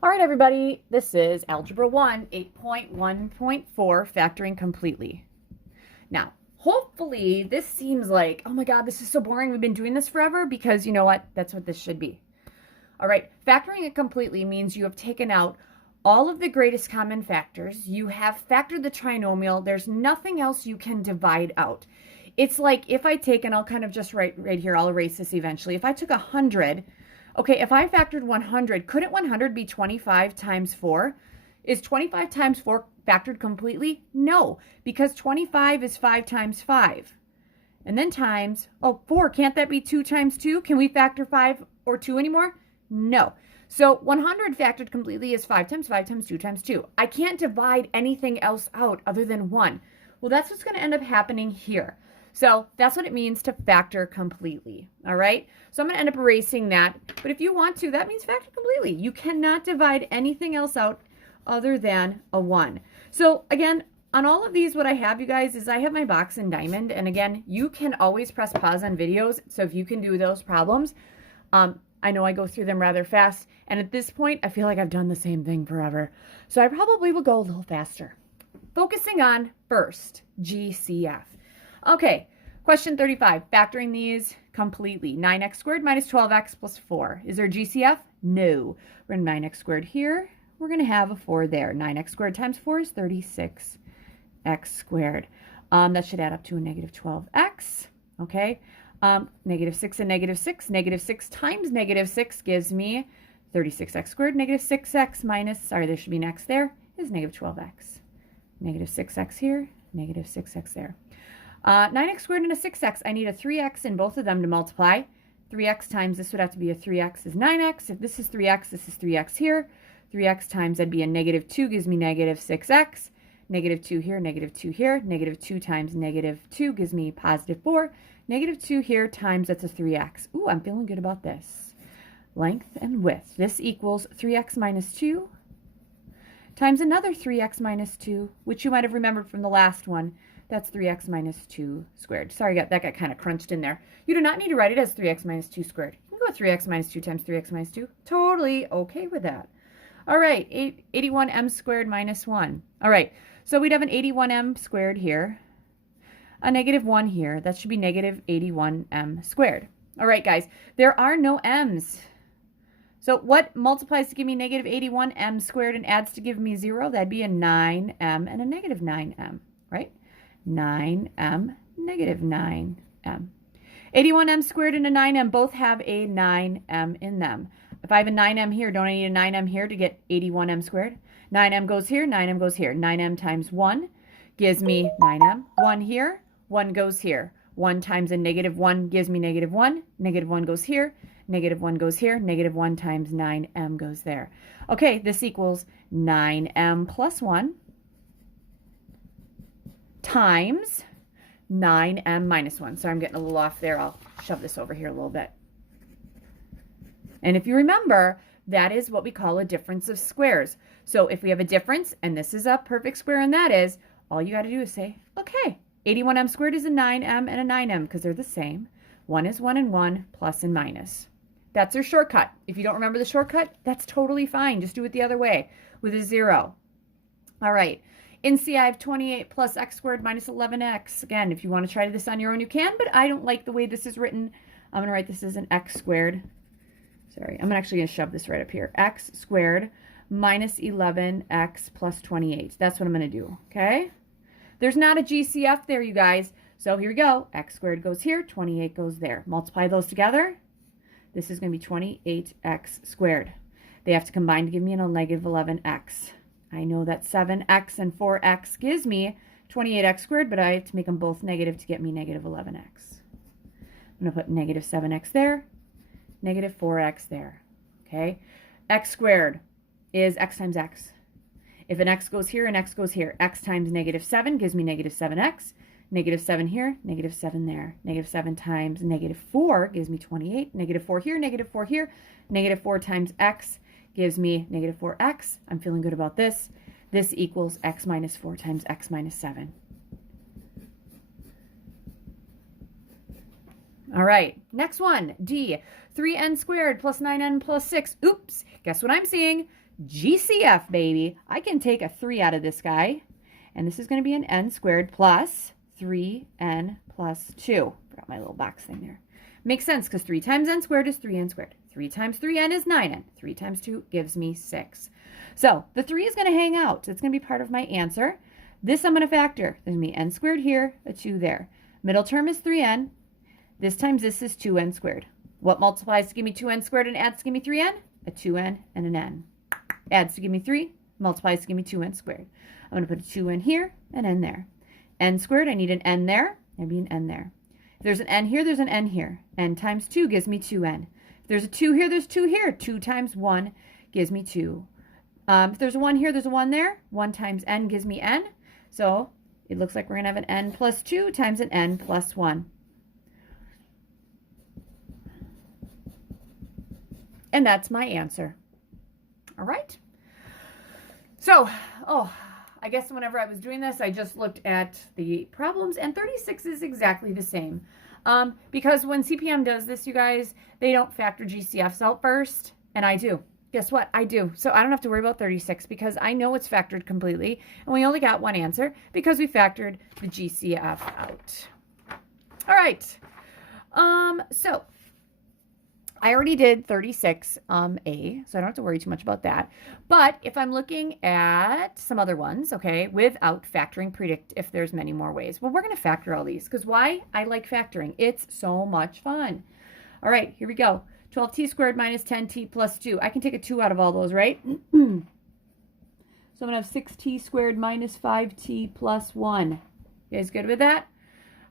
All right, everybody, this is Algebra 1, 8.1.4, factoring completely. Now, hopefully this seems like, oh my God, this is so boring. We've been doing this forever, because you know what? That's what this should be. All right, factoring it completely means you have taken out all of the greatest common factors. You have factored the trinomial. There's nothing else you can divide out. It's like if I take, and I'll kind of just right here, I'll erase this eventually. If I took 100, okay, if I factored 100, couldn't 100 be 25 times 4? Is 25 times 4 factored completely? No, because 25 is 5 times 5. And then times, 4, can't that be 2 times 2? Can we factor 5 or 2 anymore? No. So 100 factored completely is 5 times 5 times 2 times 2. I can't divide anything else out other than 1. Well, that's what's going to end up happening here. So that's what it means to factor completely, all right? So I'm going to end up erasing that. But if you want to, that means factor completely. You cannot divide anything else out other than a 1. So again, on all of these, what I have, you guys, is I have my box and diamond. And again, you can always press pause on videos. So if you can do those problems, I know I go through them rather fast. And at this point, I feel like I've done the same thing forever. So I probably will go a little faster. Focusing on first, GCF. Okay, question 35, factoring these completely. 9x squared minus 12x plus 4. Is there a GCF? No. We're going to 9x squared here. We're going to have a 4 there. 9x squared times 4 is 36x squared. That should add up to a negative 12x. Okay, negative 6 and negative 6. Negative 6 times negative 6 gives me 36x squared. Negative 6x minus, sorry, there should be an x there, is negative 12x. Negative 6x here, negative 6x there. 9x squared and a 6x. I need a 3x in both of them to multiply. 3x times this would have to be a 3x is 9x. If this is 3x, this is 3x here. 3x times that'd be a negative 2 gives me negative 6x. Negative 2 here, negative 2 here. Negative 2 times negative 2 gives me positive 4. Negative 2 here times that's a 3x. Ooh, I'm feeling good about this. Length and width. This equals 3x minus 2 times another 3x minus 2, which you might have remembered from the last one. That's 3x minus 2 squared. Sorry, that got kind of crunched in there. You do not need to write it as 3x minus 2 squared. You can go 3x minus 2 times 3x minus 2. Totally okay with that. All right, 81m squared minus 1. All right, so we'd have an 81m squared here, a negative 1 here. That should be negative 81m squared. All right, guys, there are no m's. So what multiplies to give me negative 81m squared and adds to give me 0? That'd be a 9m and a negative 9m, right? 9m, negative 9m. 81m squared and a 9m both have a 9m in them. If I have a 9m here, don't I need a 9m here to get 81m squared? 9m goes here, 9m goes here. 9m times 1 gives me 9m. 1 here, 1 goes here. 1 times a negative 1 gives me negative 1. Negative 1 goes here. Negative 1 goes here. Negative 1 times 9m goes there. Okay, this equals 9m plus 1 times 9m minus 1. Sorry, I'm getting a little off there. I'll shove this over here a little bit. And if you remember, that is what we call a difference of squares. So if we have a difference, and this is a perfect square, and that is, all you got to do is say, okay, 81m squared is a 9m and a 9m because they're the same. 1 is 1 and 1, plus and minus. That's your shortcut. If you don't remember the shortcut, that's totally fine. Just do it the other way with a 0. All right. In C, I have 28 plus x squared minus 11x. Again, if you want to try this on your own, you can, but I don't like the way this is written. I'm going to write this as an x squared. Sorry, I'm actually going to shove this right up here. X squared minus 11x plus 28. That's what I'm going to do, okay? There's not a GCF there, you guys. So here we go. X squared goes here, 28 goes there. Multiply those together. This is going to be 28x squared. They have to combine to give me a negative 11x. I know that 7x and 4x gives me 28x squared, but I have to make them both negative to get me negative 11x. I'm going to put negative 7x there, negative 4x there, okay? X squared is x times x. If an x goes here, an x goes here. X times negative 7 gives me negative 7x. Negative 7 here, negative 7 there. Negative 7 times negative 4 gives me 28. Negative 4 here, negative 4 here. Negative 4 times x gives me negative 4x. I'm feeling good about this. This equals x minus 4 times x minus 7. All right, next one, D. 3n squared plus 9n plus 6. Oops, guess what I'm seeing? GCF, baby. I can take a 3 out of this guy, and this is going to be an n squared plus 3n plus 2. Forgot my little box thing there. Makes sense because 3 times n squared is 3n squared. 3 times 3n is 9n. 3 times 2 gives me 6. So the 3 is going to hang out. It's going to be part of my answer. This I'm going to factor. There's going to be n squared here, a 2 there. Middle term is 3n. This times this is 2n squared. What multiplies to give me 2n squared and adds to give me 3n? A 2n and an n. Adds to give me 3, multiplies to give me 2n squared. I'm going to put a 2 in here, an n there. N squared, I need an n there, there'd be an n there. If there's an n here, there's an n here. N times 2 gives me 2n. If there's a 2 here, there's 2 here. 2 times 1 gives me 2. If there's a 1 here, there's a 1 there. 1 times n gives me n. So it looks like we're going to have an n plus 2 times an n plus 1. And that's my answer. All right. So, I guess whenever I was doing this, I just looked at the problems, and 36 is exactly the same. Because when CPM does this, you guys, they don't factor GCFs out first, and I do. Guess what? I do. So I don't have to worry about 36 because I know it's factored completely, and we only got one answer because we factored the GCF out. All right. So I already did 36A, so I don't have to worry too much about that. But if I'm looking at some other ones, okay, without factoring, predict if there's many more ways. Well, we're going to factor all these because why? I like factoring. It's so much fun. All right, here we go. 12t squared minus 10t plus 2. I can take a 2 out of all those, right? So I'm going to have 6t squared minus 5t plus 1. You guys good with that?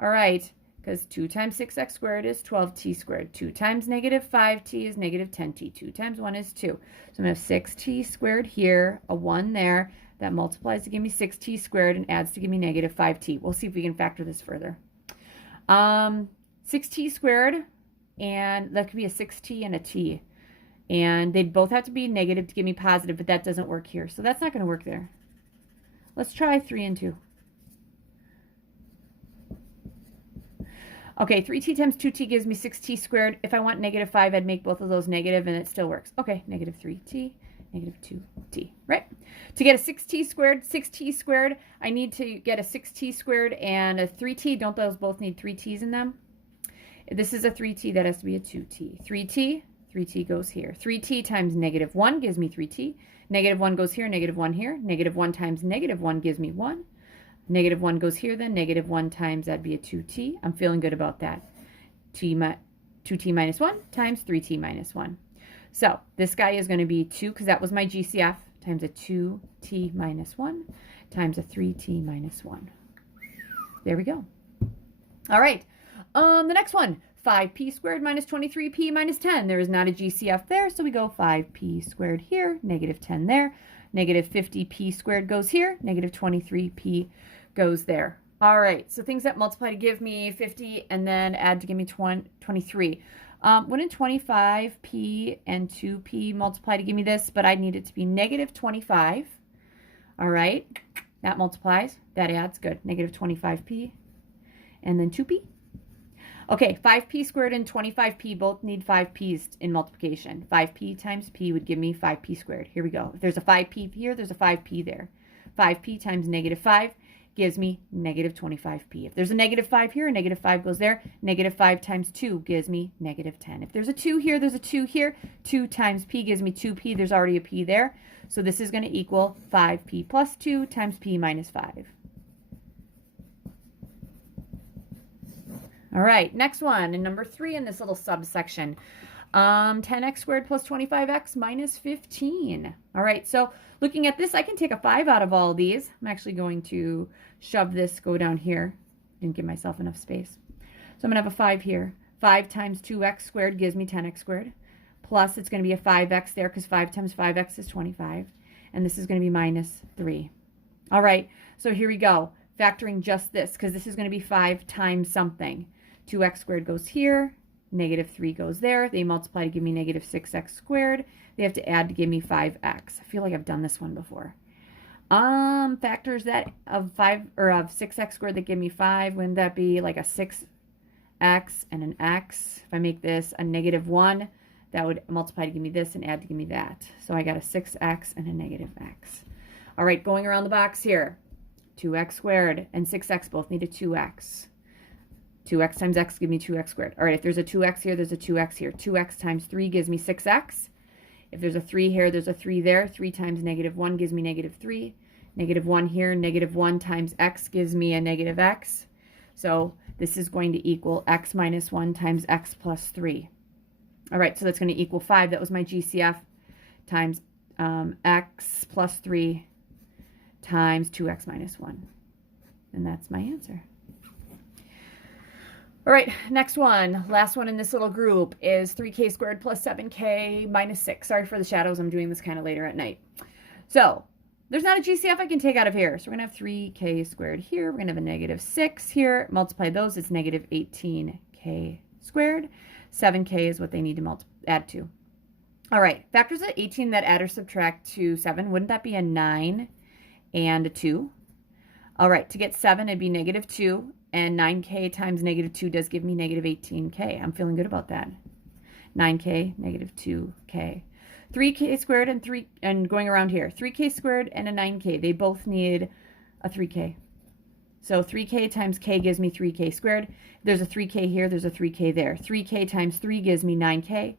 All right. Because 2 times 6x squared is 12t squared. 2 times negative 5t is negative 10t. 2 times 1 is 2. So I'm going to have 6t squared here, a 1 there. That multiplies to give me 6t squared and adds to give me negative 5t. We'll see if we can factor this further. 6t squared, and that could be a 6t and a t. And they both have to be negative to give me positive, but that doesn't work here. So that's not going to work there. Let's try 3 and 2. Okay, 3t times 2t gives me 6t squared. If I want negative 5, I'd make both of those negative, and it still works. Okay, negative 3t, negative 2t, right? To get a 6t squared, I need to get a 6t squared and a 3t. Don't those both need 3 t's in them? This is a 3t, that has to be a 2t. 3t goes here. 3t times negative 1 gives me 3t. Negative 1 goes here, negative 1 here. Negative 1 times negative 1 gives me 1. Negative 1 goes here, then negative 1 times, that'd be a 2t. I'm feeling good about that. 2t minus 1 times 3t minus 1. So this guy is going to be 2, because that was my GCF, times a 2t minus 1 times a 3t minus 1. There we go. All right. The next one, 5p squared minus 23p minus 10. There is not a GCF there, so we go 5p squared here, negative 10 there. Negative 50p squared goes here. Negative 23p goes there. All right, so things that multiply to give me 50 and then add to give me 23. Wouldn't 25p and 2p multiply to give me this? But I need it to be negative 25. All right, that multiplies. That adds. Good. Negative 25p. And then 2p. Okay, 5p squared and 25p both need 5p's in multiplication. 5p times p would give me 5p squared. Here we go. If there's a 5p here, there's a 5p there. 5p times negative 5 gives me negative 25p. If there's a negative 5 here, a negative 5 goes there. Negative 5 times 2 gives me negative 10. If there's a 2 here, there's a 2 here. 2 times p gives me 2p. There's already a p there. So this is going to equal 5p plus 2 times p minus 5. All right, next one, and number 3 in this little subsection. 10x squared plus 25x minus 15. All right, so looking at this, I can take a 5 out of all of these. I'm actually going to shove this, go down here. Didn't give myself enough space. So I'm going to have a 5 here. 5 times 2x squared gives me 10x squared. Plus, it's going to be a 5x there because 5 times 5x is 25. And this is going to be minus 3. All right, so here we go. Factoring just this because this is going to be 5 times something. 2x squared goes here, negative 3 goes there. They multiply to give me negative 6x squared. They have to add to give me 5x. I feel like I've done this one before. Factors that of 6x squared that give me 5, wouldn't that be like a 6x and an x? If I make this a negative 1, That would multiply to give me this and add to give me that. So I got a 6x and a negative x. All right, going around the box here. 2x squared and 6x both need a 2x. 2x times x give me 2x squared. All right, if there's a 2x here, there's a 2x here. 2x times 3 gives me 6x. If there's a 3 here, there's a 3 there. 3 times negative 1 gives me negative 3. Negative 1 here, negative 1 times x gives me a negative x. So this is going to equal x minus 1 times x plus 3. All right, so that's going to equal 5. That was my GCF times x plus 3 times 2x minus 1. And that's my answer. All right, next one. Last one in this little group is 3k squared plus 7k minus 6. Sorry for the shadows. I'm doing this kind of later at night. So there's not a GCF I can take out of here. So we're going to have 3k squared here. We're going to have a negative 6 here. Multiply those. It's negative 18k squared. 7k is what they need to add to. All right, factors of 18 that add or subtract to 7. Wouldn't that be a 9 and a 2? All right, to get 7, it'd be negative 2. And 9k times negative 2 does give me negative 18k. I'm feeling good about that. 9k, negative 2k. 3k squared and going around here. 3k squared and a 9k. They both need a 3k. So 3k times k gives me 3k squared. There's a 3k here. There's a 3k there. 3k times 3 gives me 9k.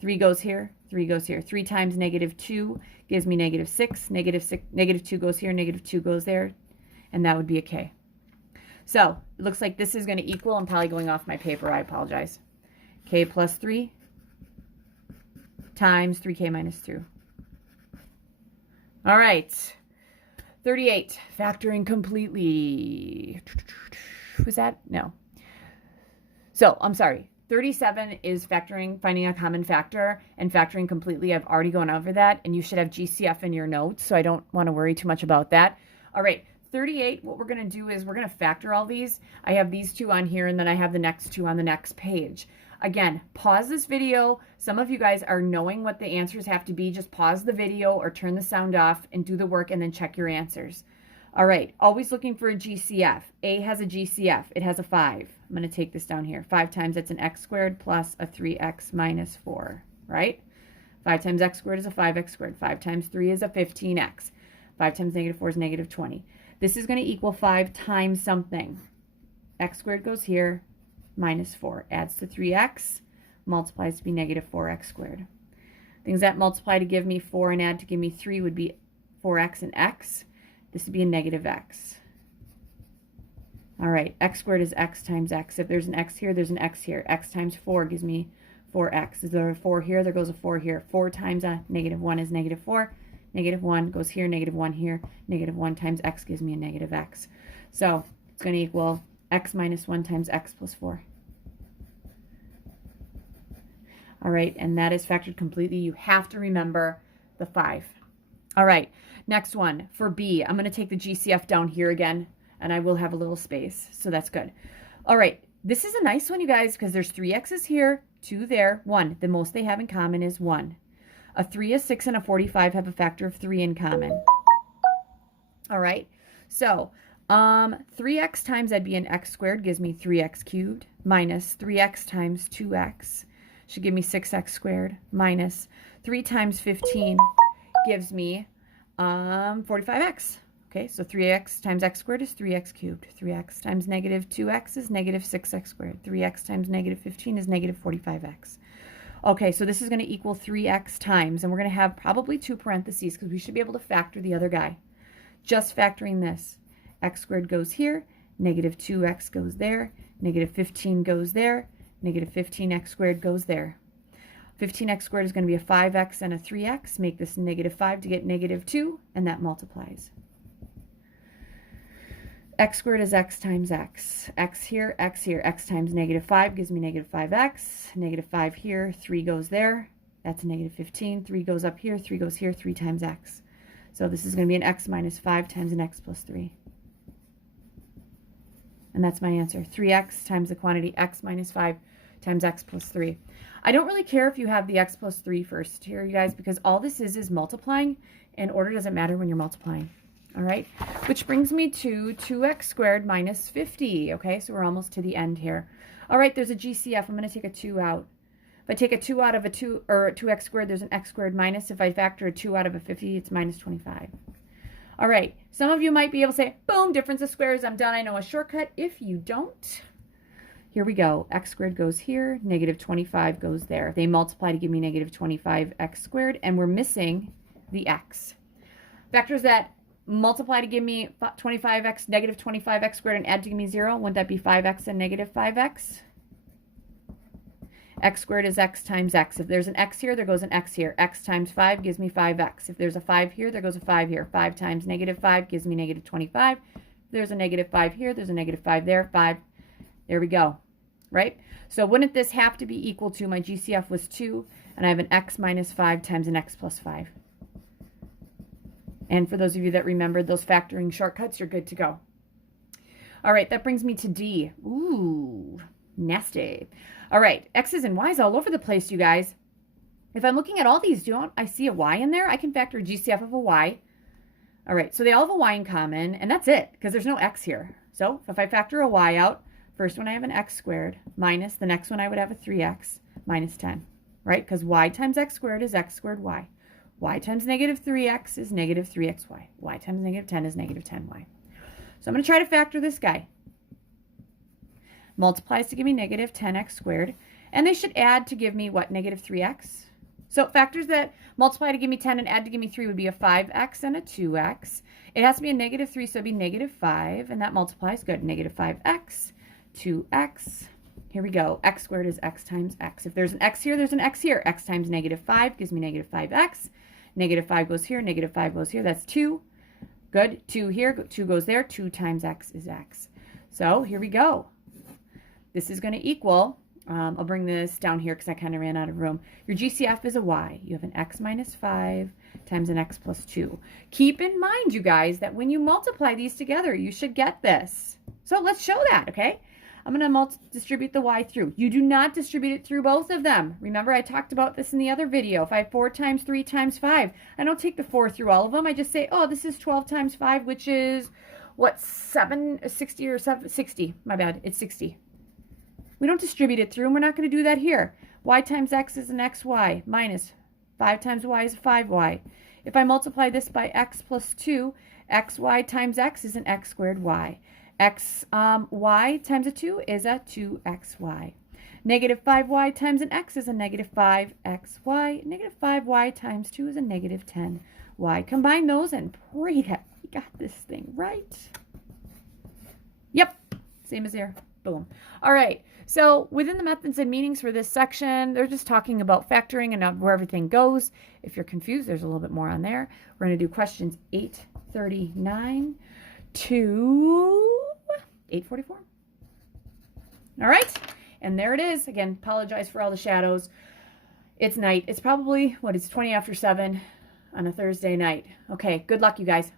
3 goes here. 3 goes here. 3 times negative 2 gives me negative 6. Negative 2 goes here. Negative 2 goes there. And that would be a k. So it looks like this is going to equal, I'm probably going off my paper, I apologize, k plus 3 times 3k minus 2. All right, 38, factoring completely. Was that? No. So I'm sorry, 37 is factoring, finding a common factor, and factoring completely. I've already gone over that, and you should have GCF in your notes, so I don't want to worry too much about that. All right. 38, what we're going to do is we're going to factor all these. I have these two on here, and then I have the next two on the next page. Again, pause this video. Some of you guys are knowing what the answers have to be. Just pause the video or turn the sound off and do the work and then check your answers. All right, always looking for a GCF. A has a GCF. It has a 5. I'm going to take this down here. 5 times that's an x squared plus a 3x minus 4, right? 5 times x squared is a 5x squared. 5 times 3 is a 15x. 5 times negative 4 is negative 20. This is going to equal 5 times something. X squared goes here, minus 4. Adds to 3x, multiplies to be negative 4x squared. Things that multiply to give me 4 and add to give me 3 would be 4x and x. This would be a negative x. All right, x squared is x times x. If there's an x here, there's an x here. X times 4 gives me 4x. Is there a 4 here? There goes a 4 here. 4 times a negative 1 is negative 4. Negative 1 goes here, negative 1 here. Negative 1 times x gives me a negative x. So it's going to equal x minus 1 times x plus 4. All right, and that is factored completely. You have to remember the 5. All right, next one for B. I'm going to take the GCF down here again, and I will have a little space, so that's good. All right, this is a nice one, you guys, because there's 3 x's here, 2 there, 1. The most they have in common is 1. A 3, a 6, and a 45 have a factor of 3 in common. All right, so 3x times that'd be an x squared gives me 3x cubed minus 3x times 2x should give me 6x squared minus 3 times 15 gives me 45x. Okay, so 3x times x squared is 3x cubed. 3x times negative 2x is negative 6x squared. 3x times negative 15 is negative 45x. Okay, so this is going to equal 3x times, and we're going to have probably 2 parentheses because we should be able to factor the other guy. Just factoring this. X squared goes here, negative 2x goes there, negative 15 goes there, negative 15x squared goes there. 15x squared is going to be a 5x and a 3x. Make this negative 5 to get negative 2, and that multiplies. X squared is x times x. X here, x here. X times negative 5 gives me negative 5x. Negative 5 here, 3 goes there. That's a negative 15. 3 goes up here, 3 goes here, 3 times x. So this is going to be an x minus 5 times an x plus 3. And that's my answer. 3x times the quantity x minus 5 times x plus 3. I don't really care if you have the x plus 3 first here, you guys, because all this is multiplying, and order doesn't matter when you're multiplying. All right, which brings me to 2x squared minus 50. Okay, so we're almost to the end here. All right, there's a GCF. I'm going to take a 2 out. If I take a 2 out of a 2, or 2x squared, there's an x squared minus. If I factor a 2 out of a 50, it's minus 25. All right, some of you might be able to say, boom, difference of squares, I'm done, I know a shortcut. If you don't, here we go. X squared goes here, negative 25 goes there. They multiply to give me negative 25x squared, and we're missing the x. Factors that multiply to give me 25x, negative 25x squared, and add to give me 0, wouldn't that be 5x and negative 5x? X squared is x times x. If there's an x here, there goes an x here. X times 5 gives me 5x. If there's a 5 here, there goes a 5 here. 5 times negative 5 gives me negative 25. If there's a negative 5 here, there's a negative 5 there. 5. There we go. Right? So wouldn't this have to be equal to, my GCF was 2, and I have an x minus 5 times an x plus 5. And for those of you that remembered those factoring shortcuts, you're good to go. All right, that brings me to D. Ooh, nasty. All right, X's and Y's all over the place, you guys. If I'm looking at all these, I see a Y in there? I can factor a GCF of a Y. All right, so they all have a Y in common, and that's it, because there's no X here. So if I factor a Y out, first one I have an X squared, minus the next one I would have a 3X, minus 10, right? Because Y times X squared is X squared Y. Y times negative 3X is negative 3XY. Y times negative 10 is negative 10Y. So I'm going to try to factor this guy. Multiplies to give me negative 10x squared. And they should add to give me what? Negative 3x. So factors that multiply to give me 10 and add to give me 3 would be a 5x and a 2x. It has to be a negative 3, so it'd be negative 5. And that multiplies. Good. Negative 5x, 2x. Here we go. X squared is x times x. If there's an x here, there's an x here. X times negative 5 gives me negative 5x. Negative 5 goes here. Negative 5 goes here. That's 2. Good. 2 here. 2 goes there. 2 times x is x. So here we go. This is going to equal, I'll bring this down here because I kind of ran out of room. Your GCF is a y. You have an x minus 5 times an x plus 2. Keep in mind, you guys, that when you multiply these together, you should get this. So let's show that, okay? I'm going to distribute the y through. You do not distribute it through both of them. Remember, I talked about this in the other video. If I have 4 times 3 times 5, I don't take the 4 through all of them. I just say, oh, this is 12 times 5, which is, what, 60 or 7? 60. My bad. It's 60. We don't distribute it through, and we're not going to do that here. Y times x is an xy, minus 5 times y is a 5y. If I multiply this by x plus 2, xy times x is an x squared y. Y times a 2 is a 2xy. Negative 5y times an x is a negative 5xy. Negative 5y times 2 is a negative 10y. Combine those and pray that we got this thing right. Yep, same as here. Boom. All right. So within the methods and meanings for this section, they're just talking about factoring and where everything goes. If you're confused, there's a little bit more on there. We're going to do questions 839 to 844. All right. And there it is. Again, apologize for all the shadows. It's night. It's probably, what, it's 20 after 7 on a Thursday night. Okay. Good luck, you guys.